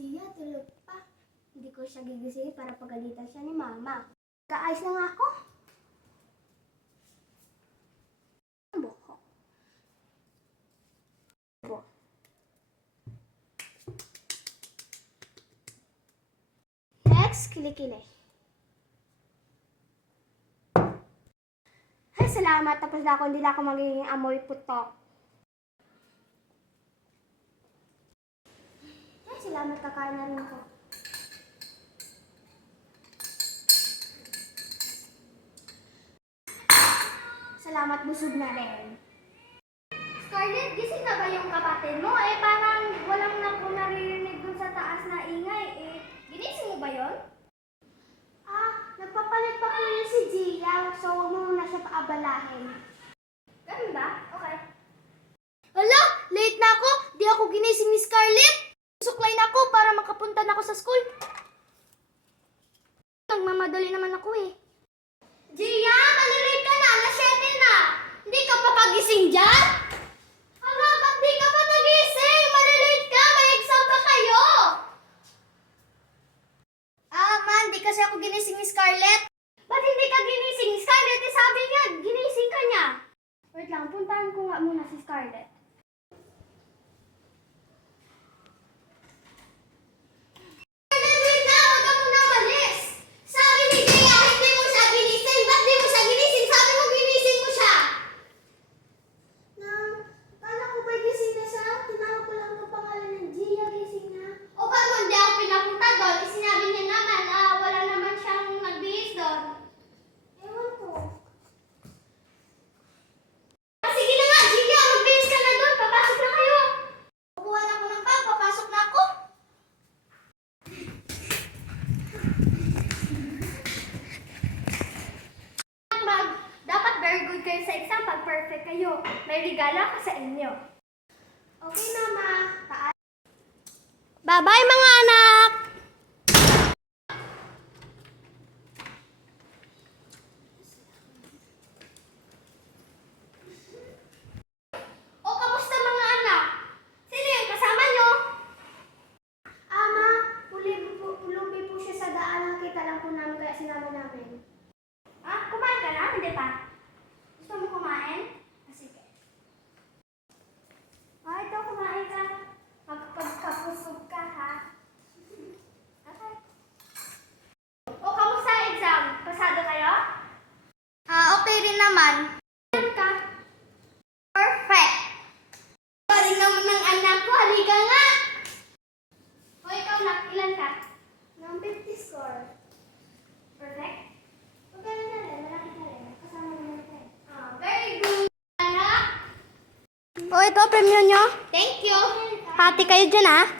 Gia, tulog pa. Hindi ko siya gigisingin para pagalitan siya ni Mama. Kaayos na nga ako. Next, kilikili. Ay, salamat. Tapos na ako, hindi na ako magiging amoy putok. Ay, salamat. Kakain na rin ako. Salamat, busog na rin. Scarlett, gising na ba yung kapatid mo? Eh, parang walang na po naririnig dun sa taas na ingay. Eh, ginising mo ba yun? Ah, nagpapalit pa po yun si Gia, so huwag mo muna siya paabalahin. Ganun ba? Okay. Hala, late na ako. Di ako ginising ni Scarlett. Suklay na ako para makapunta na ako sa school. Nagmamadali naman ako eh. Gia, malilate ka na. Alas 7 na. Hindi ka pa pagising dyan? Hala, ba't di ka pa nagising? Malilate ka. May exam pa kayo. Ah, man, di kasi ako ginising ni Scarlett. Ba't hindi ka ginising ni Scarlett? Eh, sabi niya, ginising ka niya. Wait lang, puntahan ko nga muna si Scarlett. Kayo sa exam, pag perfect kayo, may regalo ako sa inyo. Okay, Mama. Bye-bye, mga anak! O, kamusta mga anak? Sino yung kasama nyo? Ama, pulubi po siya sa daan. Nakita lang po namin kaya sinama namin. Ah, kumain ka na? Hindi pa? Gusto mo kumain? Ah, sige. Ah, ito, kumain ka. Magpagkapusog ka, ha? Okay. O, kamusta exam? Pasado kayo? Ah, okay rin naman. Ilan ka? Perfect! Galing naman ng anak ko. Halika nga! O, ikaw, ilan ka? Nang 50 score. Perfect? Okay na rin. Malaki ka rin. Kasama naman tayo. Very good. O, ito, premium nyo. Thank you. Pati kayo dyan, ha?